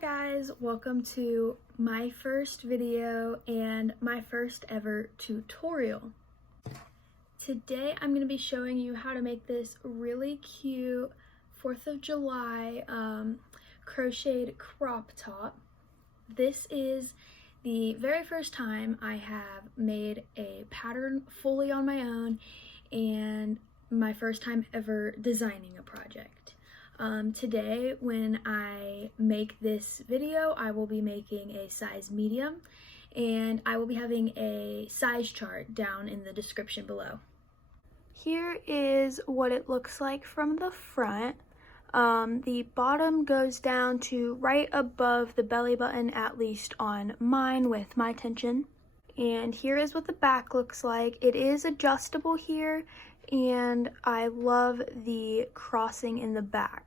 Hi guys, welcome to my first video and my first ever tutorial. Today I'm going to be showing you how to make this really cute 4th of July crocheted crop top. This is the very first time I have made a pattern fully on my own and my first time ever designing a project. Today, when I make this video, I will be making a size medium, and I will be having a size chart down in the description below. Here is what it looks like from the front. The bottom goes down to right above the belly button, at least on mine with my tension. And here is what the back looks like. It is adjustable here, and I love the crossing in the back.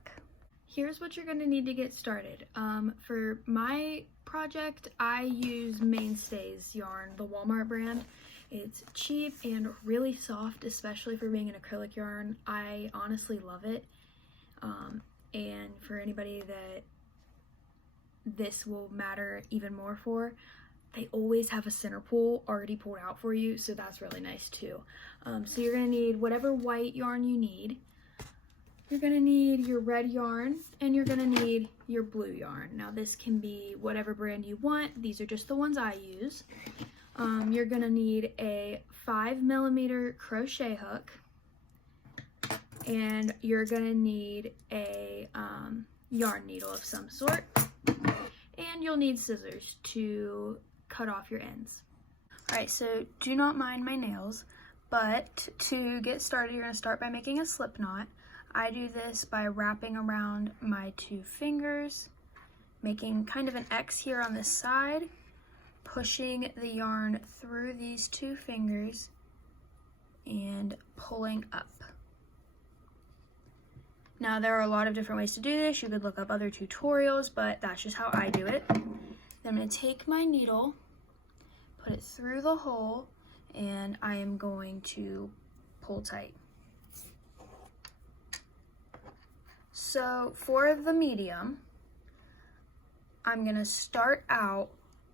Here's what you're going to need to get started. For my project, I use Mainstays yarn, the Walmart brand. It's cheap and really soft, especially for being an acrylic yarn. I honestly love it. And for anybody that this will matter even more for, they always have a center pull already pulled out for you, so that's really nice too. So you're going to need whatever white yarn you need. You're going to need your red yarn, and you're going to need your blue yarn. Now this can be whatever brand you want. These are just the ones I use. You're going to need a 5mm crochet hook, and you're going to need a yarn needle of some sort, and you'll need scissors to cut off your ends. Alright, so do not mind my nails, but to get started, you're going to start by making a slip knot. I do this by wrapping around my 2 fingers, making kind of an X here on this side, pushing the yarn through these 2 fingers, and pulling up. Now there are a lot of different ways to do this. You could look up other tutorials, but that's just how I do it. Then I'm going to take my needle, put it through the hole, and I am going to pull tight. So for the medium, I'm going to start out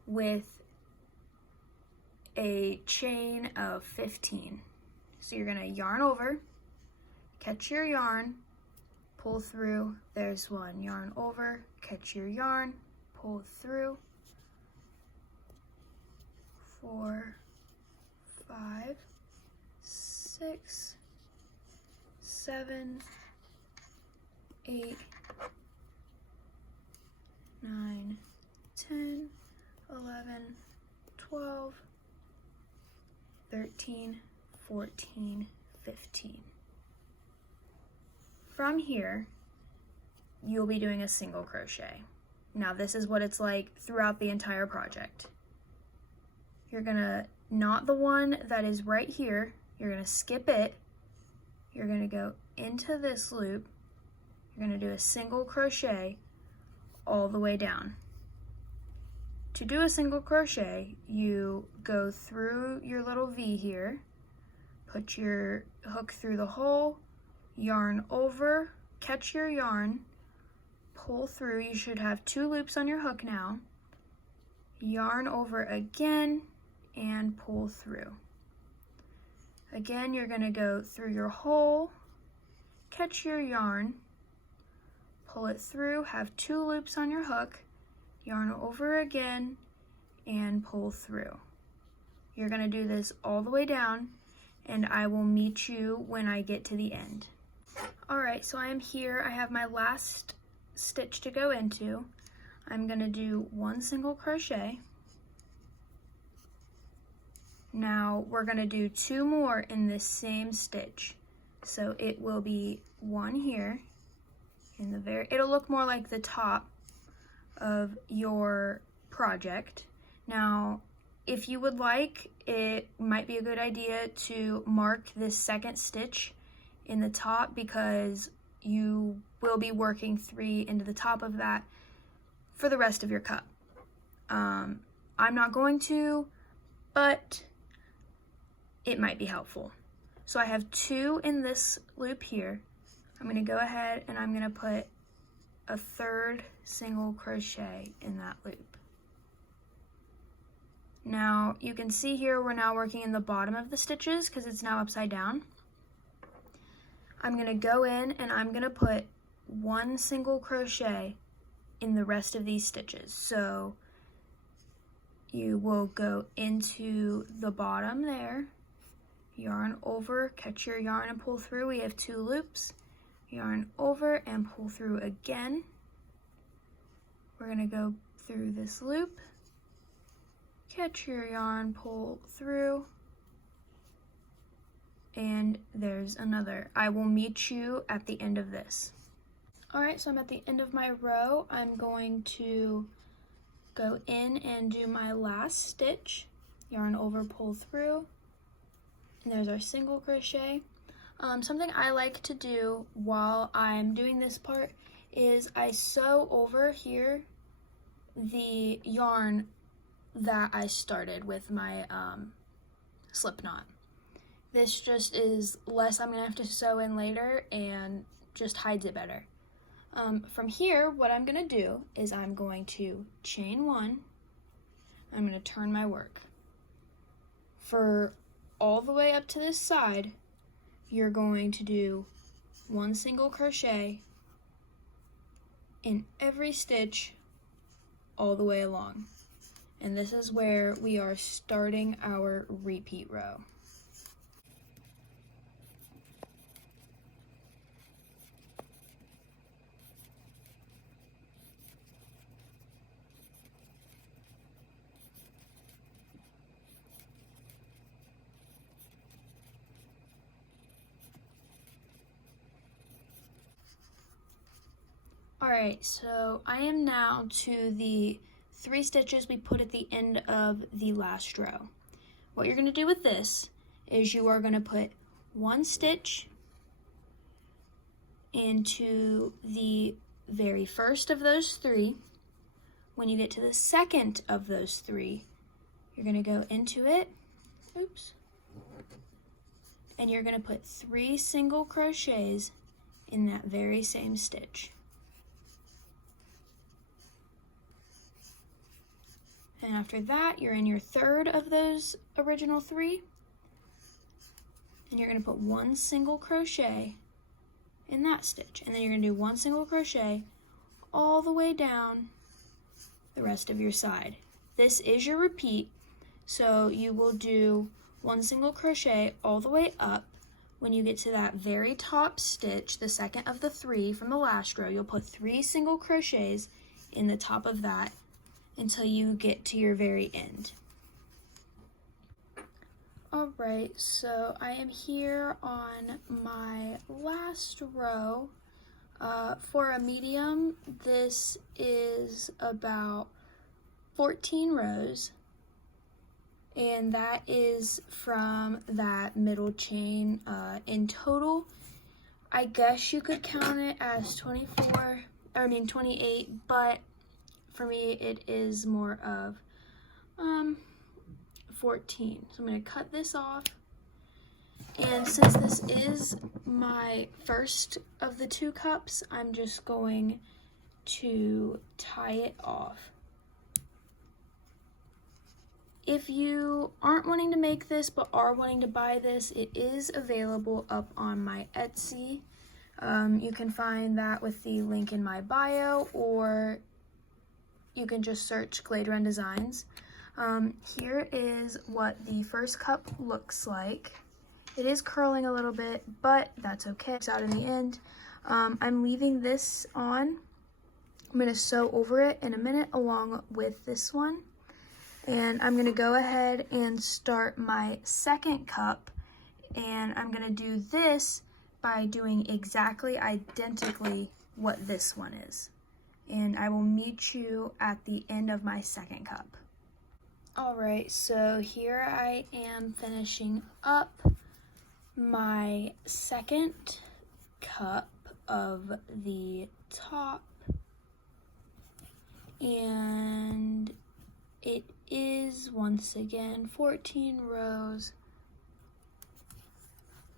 with a chain of 15. So you're going to yarn over, catch your yarn, pull through, there's 1, yarn over, catch your yarn, pull through, 4, 5, 6, 7, 8, 9, 10, 11, 12, 13, 14, 15. From here, you'll be doing a single crochet. Now this is what it's like throughout the entire project. You're gonna knot the one that is right here, you're gonna skip it, you're gonna go into this loop, you're going to do a single crochet all the way down. To do a single crochet, you go through your little V here, put your hook through the hole, yarn over, catch your yarn, pull through. You should have 2 loops on your hook now, yarn over again, and pull through. Again, you're going to go through your hole, catch your yarn, pull it through, have 2 loops on your hook, yarn over again, and pull through. You're going to do this all the way down, and I will meet you when I get to the end. Alright, so I am here. I have my last stitch to go into. I'm going to do 1 single crochet. Now we're going to do 2 more in this same stitch. So it will be 1 here. It'll look more like the top of your project. Now, if you would like, it might be a good idea to mark this 2nd stitch in the top, because you will be working 3 into the top of that for the rest of your cup. I'm not going to, but it might be helpful. So I have 2 in this loop here. I'm going to go ahead and I'm going to put a third single crochet in that loop. Now you can see here we're now working in the bottom of the stitches because it's now upside down. I'm going to go in and I'm going to put one single crochet in the rest of these stitches. So you will go into the bottom there, yarn over, catch your yarn and pull through. We have 2 loops. Yarn over and pull through again. We're going to go through this loop, catch your yarn, pull through, and there's another. I will meet you at the end of this. Alright, so I'm at the end of my row. I'm going to go in and do my last stitch, yarn over, pull through, and there's our single crochet. Something I like to do while I'm doing this part is I sew over here the yarn that I started with my slip knot. This just is less I'm gonna have to sew in later and just hides it better. From here, what I'm gonna do is I'm going to chain 1, I'm gonna turn my work. For all the way up to this side, you're going to do 1 single crochet in every stitch all the way along. And this is where we are starting our repeat row. Alright, so I am now to the 3 stitches we put at the end of the last row. What you're going to do with this is you are going to put 1 stitch into the very first of those 3. When you get to the second of those 3, you're going to go into it, and you're going to put 3 single crochets in that very same stitch. And after that, you're in your third of those original 3, and you're going to put 1 single crochet in that stitch, and then you're going to do 1 single crochet all the way down the rest of your side. This is your repeat, so you will do 1 single crochet all the way up. When you get to that very top stitch, the second of the 3 from the last row, you'll put 3 single crochets in the top of that until you get to your very end. Alright, so I am here on my last row. For a medium, this is about 14 rows, and that is from that middle chain. In total, I guess you could count it as 28, but for me, it is more of 14. So I'm going to cut this off. And since this is my first of the 2 cups, I'm just going to tie it off. If you aren't wanting to make this but are wanting to buy this, it is available up on my Etsy. You can find that with the link in my bio, or you can just search Glade Run Designs. Here is what the first cup looks like. It is curling a little bit, but that's okay. It's out in the end. I'm leaving this on. I'm going to sew over it in a minute along with this one. And I'm going to go ahead and start my second cup. And I'm going to do this by doing exactly identically what this one is. And I will meet you at the end of my second cup. Alright, so here I am finishing up my second cup of the top, and it is once again 14 rows,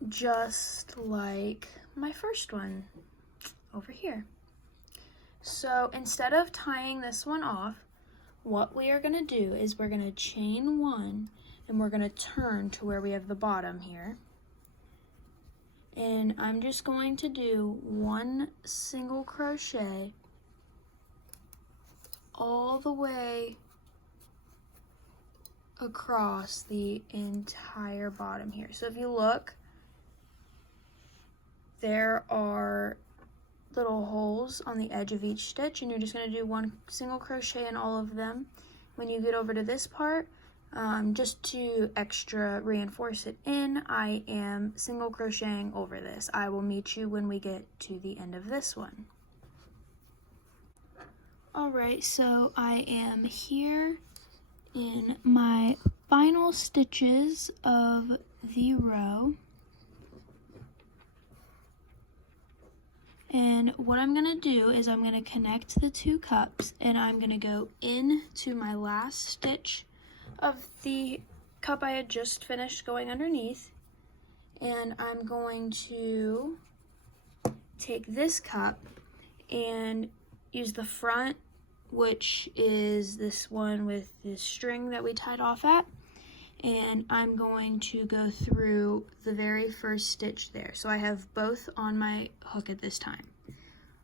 just like my first one over here. So instead of tying this one off, what we are going to do is we're going to chain one and we're going to turn to where we have the bottom here. And I'm just going to do one single crochet all the way across the entire bottom here. So if you look, there are little holes on the edge of each stitch, and you're just going to do one single crochet in all of them. When you get over to this part, just to extra reinforce it in, I am single crocheting over this. I will meet you when we get to the end of this one. Alright, so I am here in my final stitches of the row. And what I'm going to do is I'm going to connect the two cups, and I'm going to go into my last stitch of the cup I had just finished going underneath, and I'm going to take this cup and use the front, which is this one with this string that we tied off at, and I'm going to go through the very first stitch there. So I have both on my hook at this time.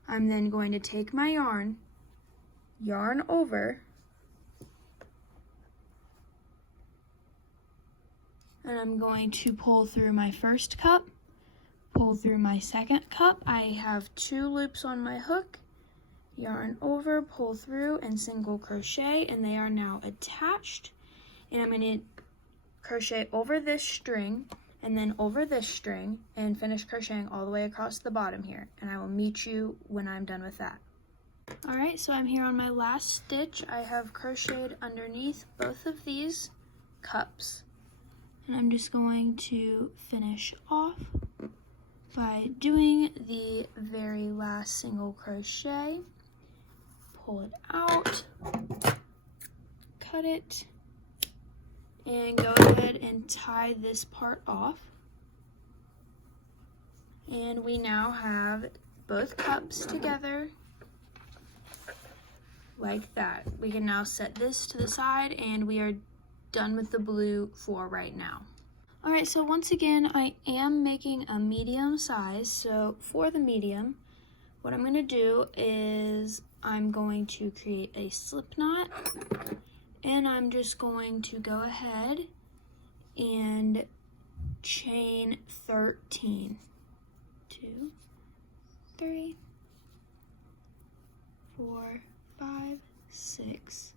I'm then going to take my yarn over, and I'm going to pull through my first cup, pull through my second cup. I have 2 loops on my hook, yarn over, pull through, and single crochet, and they are now attached. And I'm going to crochet over this string and then over this string and finish crocheting all the way across the bottom here, and I will meet you when I'm done with that. Alright, so I'm here on my last stitch. I have crocheted underneath both of these cups, and I'm just going to finish off by doing the very last single crochet, pull it out, cut it, and go ahead and tie this part off. And we now have both cups together like that. We can now set this to the side, and we are done with the blue for right now. Alright, so once again, I am making a medium size. So for the medium, what I'm going to do is I'm going to create a slip knot, and I'm just going to go ahead and chain 13. 2, 3, 4, 5, 6,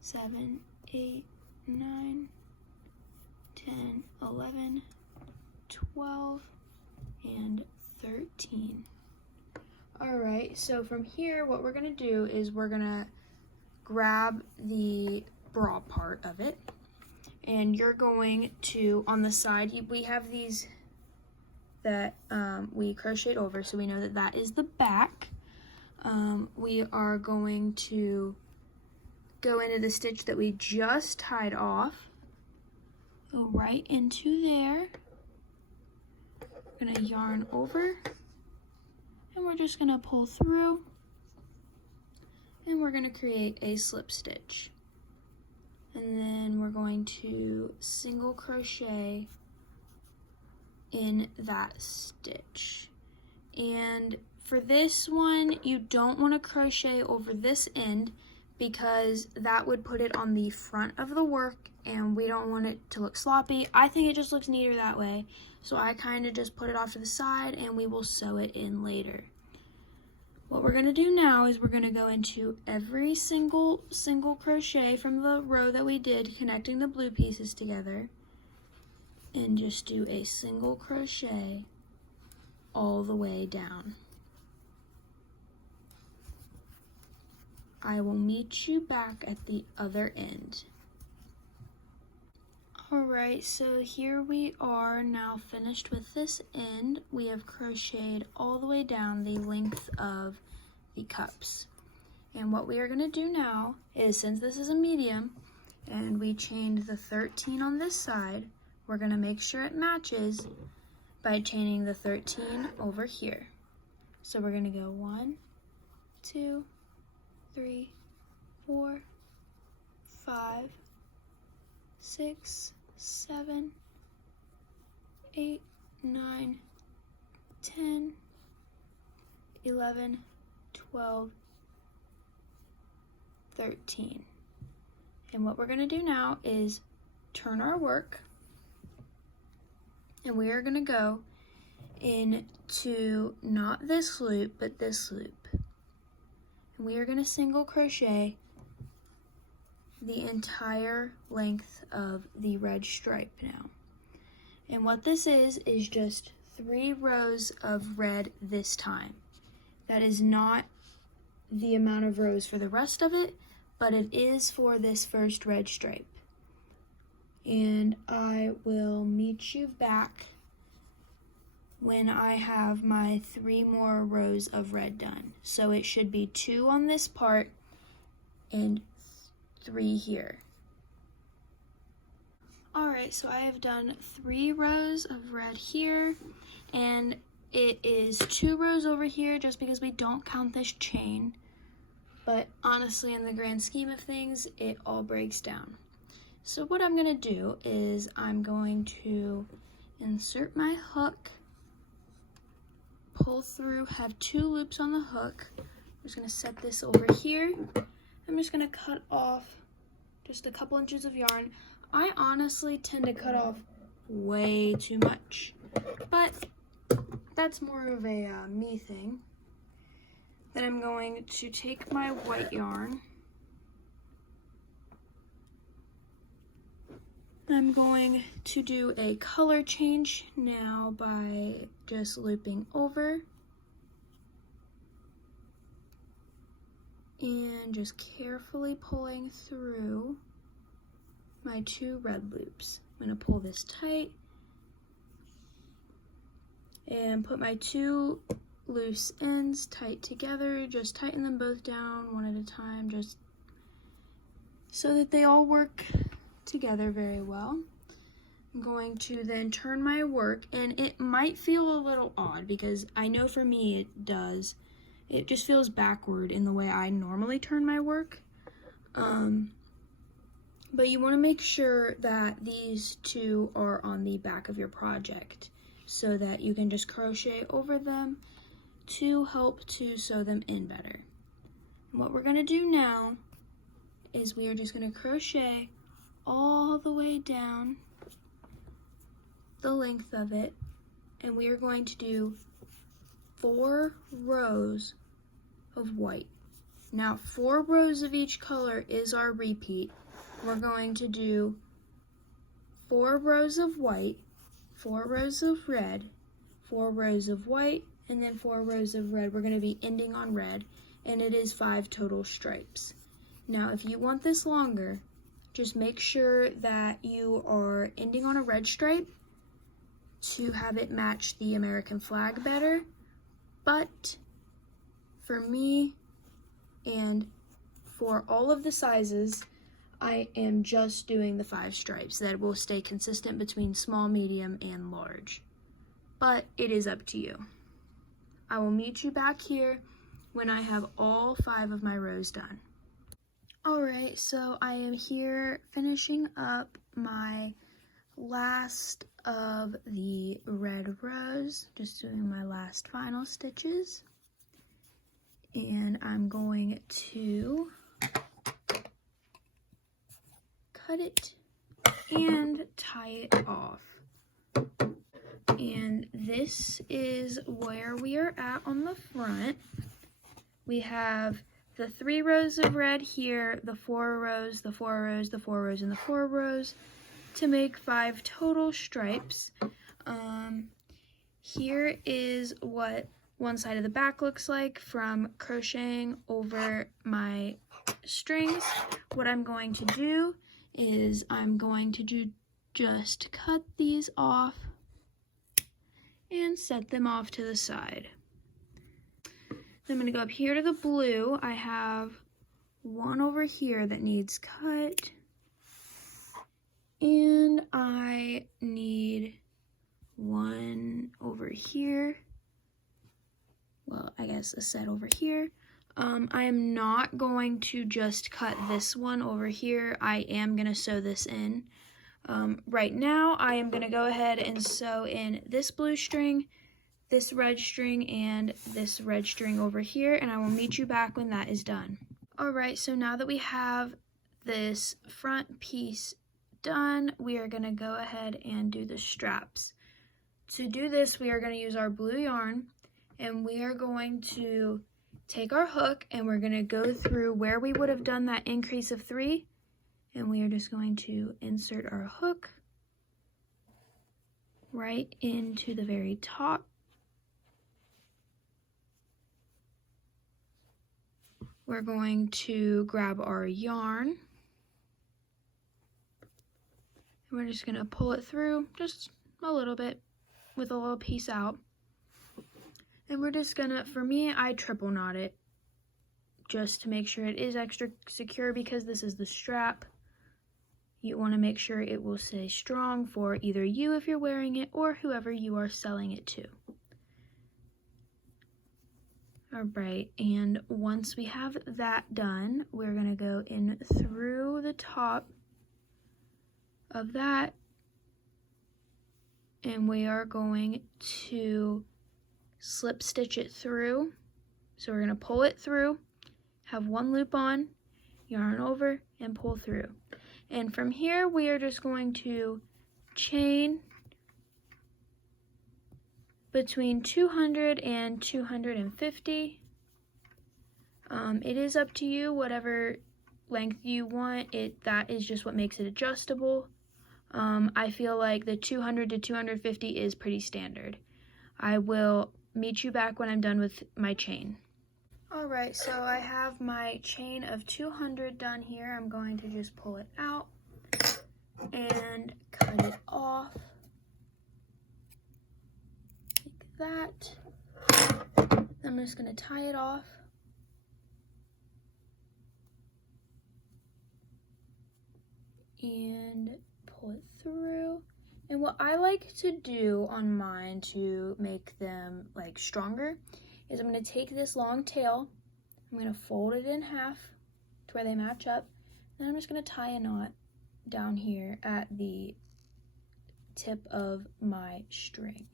7, 8, 9, 10, 11, 12, and 13. Alright, so from here, what we're going to do is we're going to grab the bra part of it, and you're going to, on the side, we have these that we crocheted over, so we know that that is the back. We are going to go into the stitch that we just tied off, go right into there. We're going to yarn over, and we're just going to pull through, and we're going to create a slip stitch. And then we're going to single crochet in that stitch. And for this one, you don't want to crochet over this end because that would put it on the front of the work, and we don't want it to look sloppy. I think it just looks neater that way, so I kind of just put it off to the side, and we will sew it in later. What we're going to do now is we're going to go into every single crochet from the row that we did, connecting the blue pieces together, and just do a single crochet all the way down. I will meet you back at the other end. Alright, so here we are now finished with this end. We have crocheted all the way down the length of the cups. And what we are going to do now is, since this is a medium and we chained the 13 on this side, we're going to make sure it matches by chaining the 13 over here. So we're going to go 1, 2, 3, 4, 5, 6, 7, 8, 9, 10, 11, 12, 13. And what we're going to do now is turn our work, and we are going to go into not this loop, but this loop. And we are going to single crochet the entire length of the red stripe now. And what this is just 3 rows of red this time. That is not the amount of rows for the rest of it, but it is for this first red stripe. And I will meet you back when I have my 3 more rows of red done. So it should be 2 on this part and 3 here. Alright, so I have done 3 rows of red here, and it is 2 rows over here just because we don't count this chain. But honestly, in the grand scheme of things, it all breaks down. So what I'm going to do is I'm going to insert my hook, pull through, have 2 loops on the hook. I'm just going to set this over here. I'm just going to cut off just a couple inches of yarn. I honestly tend to cut off way too much, but that's more of a me thing. Then I'm going to take my white yarn. I'm going to do a color change now by just looping over and just carefully pulling through my 2 red loops. I'm going to pull this tight and put my 2 loose ends tight together. Just tighten them both down one at a time, just so that they all work together very well. I'm going to then turn my work, and it might feel a little odd because I know for me it does. It just feels backward in the way I normally turn my work. But you want to make sure that these 2 are on the back of your project so that you can just crochet over them to help to sew them in better. And what we're going to do now is we are just going to crochet all the way down the length of it, and we are going to do 4 rows of white. Now 4 rows of each color is our repeat. We're going to do 4 rows of white, 4 rows of red, 4 rows of white, and then 4 rows of red. We're going to be ending on red, and it is 5 total stripes. Now if you want this longer, just make sure that you are ending on a red stripe to have it match the American flag better. But for me and for all of the sizes, I am just doing the 5 stripes. That will stay consistent between small, medium, and large. But it is up to you. I will meet you back here when I have all 5 of my rows done. Alright, so I am here finishing up my last of the red rows, just doing my last final stitches. And I'm going to cut it and tie it off. And this is where we are at on the front. We have the 3 rows of red here, the 4 rows, the 4 rows, the 4 rows, and the 4 rows to make 5 total stripes. Here is what one side of the back looks like from crocheting over my strings. What I'm going to do is I'm going to just cut these off and set them off to the side. Then I'm going to go up here to the blue. I have one over here that needs cut, and I need one over here. Well, I guess a set over here. I am not going to just cut this one over here. I am going to sew this in. Right now, I am going to go ahead and sew in this blue string, this red string, and this red string over here, and I will meet you back when that is done. Alright, so now that we have this front piece done, we are going to go ahead and do the straps. To do this, we are going to use our blue yarn, and we are going to take our hook, and we're going to go through where we would have done that increase of 3, and we are just going to insert our hook right into the very top. We're going to grab our yarn, and we're just going to pull it through just a little bit with a little piece out. And we're just gonna, for me, I triple knot it just to make sure it is extra secure, because this is the strap. You want to make sure it will stay strong for either you if you're wearing it or whoever you are selling it to. Alright, and once we have that done, we're gonna go in through the top of that, and we are going to slip stitch it through. So we're going to pull it through, have one loop on, yarn over, and pull through. And from here we are just going to chain between 200 and 250. It is up to you, whatever length you want. That is just what makes it adjustable. I feel like the 200 to 250 is pretty standard. I will meet you back when I'm done with my chain. Alright, so I have my chain of 200 done here. I'm going to just pull it out and cut it off like that. I'm just going to tie it off. And pull it through. And what I like to do on mine to make them like stronger is I'm going to take this long tail, I'm going to fold it in half to where they match up, and I'm just going to tie a knot down here at the tip of my string,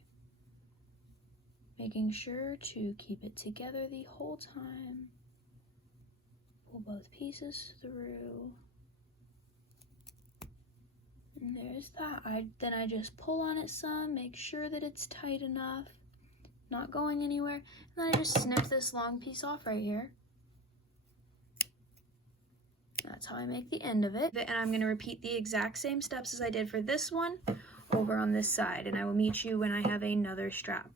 making sure to keep it together the whole time. Pull both pieces through. And there's that. Then I just pull on it some, make sure that it's tight enough, not going anywhere, and then I just snip this long piece off right here. That's how I make the end of it. And I'm going to repeat the exact same steps as I did for this one over on this side, and I will meet you when I have another strap.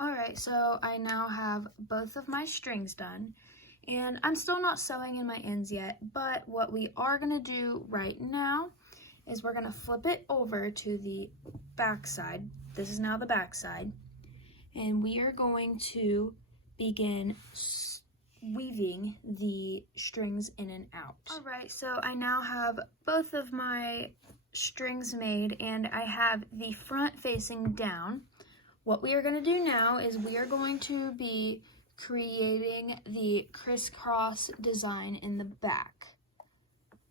Alright, so I now have both of my strings done, and I'm still not sewing in my ends yet, but what we are going to do right now is we're going to flip it over to the back side. This is now the back side, and we are going to begin weaving the strings in and out. Alright, so I now have both of my strings made, and I have the front facing down. What we are going to do now is we are going to be creating the crisscross design in the back.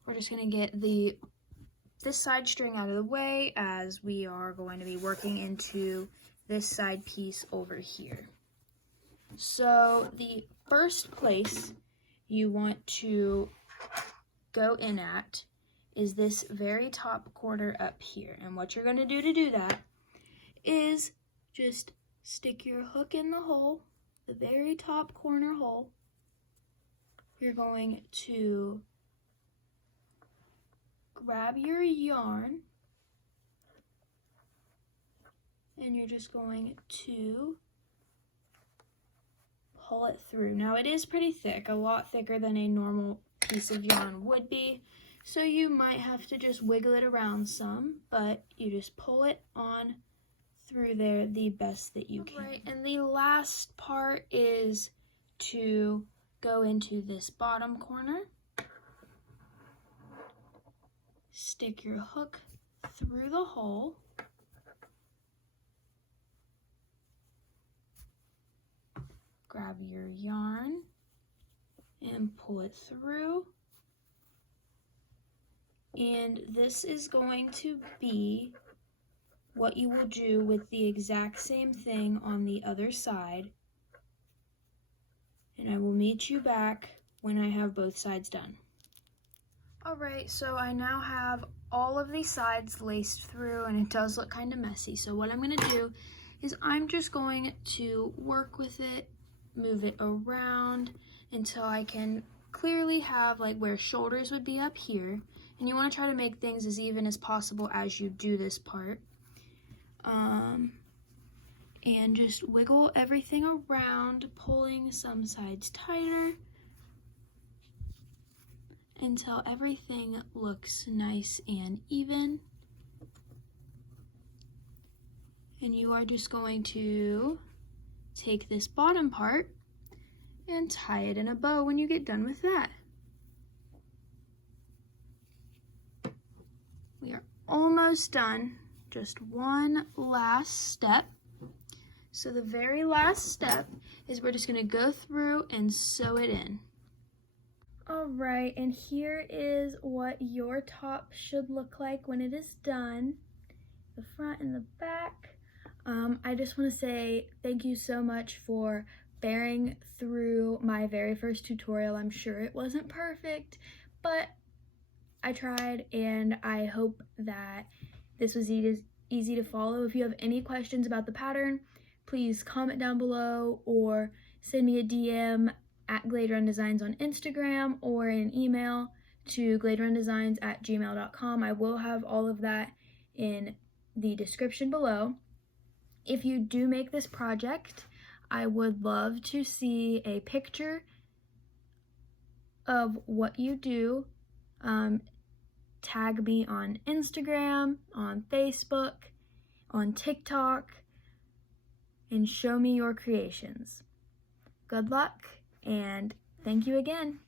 We're just going to get this side string out of the way, as we are going to be working into this side piece over here. So the first place you want to go in at is this very top corner up here. And what you're going to do that is just stick your hook in the hole, the very top corner hole. You're going to grab your yarn, and you're just going to pull it through. Now it is pretty thick, a lot thicker than a normal piece of yarn would be, so you might have to just wiggle it around some, but you just pull it on through there the best that you can. Right, and the last part is to go into this bottom corner, stick your hook through the hole, grab your yarn, and pull it through. And this is going to be what you will do with the exact same thing on the other side. And I will meet you back when I have both sides done. Alright, so I now have all of these sides laced through, and it does look kind of messy. So what I'm going to do is I'm just going to work with it, move it around until I can clearly have like where shoulders would be up here. And you want to try to make things as even as possible as you do this part. And just wiggle everything around, pulling some sides tighter until everything looks nice and even. And you are just going to take this bottom part and tie it in a bow when you get done with that. We are almost done. Just one last step. So the very last step is we're just going to go through and sew it in. Alright, and here is what your top should look like when it is done. The front and the back. I just want to say thank you so much for bearing through my very first tutorial. I'm sure it wasn't perfect, but I tried, and I hope that this was easy to follow. If you have any questions about the pattern, please comment down below or send me a DM at GladeRunDesigns on Instagram or an email to gladerundesigns@gmail.com. I will have all of that in the description below. If you do make this project, I would love to see a picture of what you do. Tag me on Instagram, on Facebook, on TikTok, and show me your creations. Good luck, and thank you again.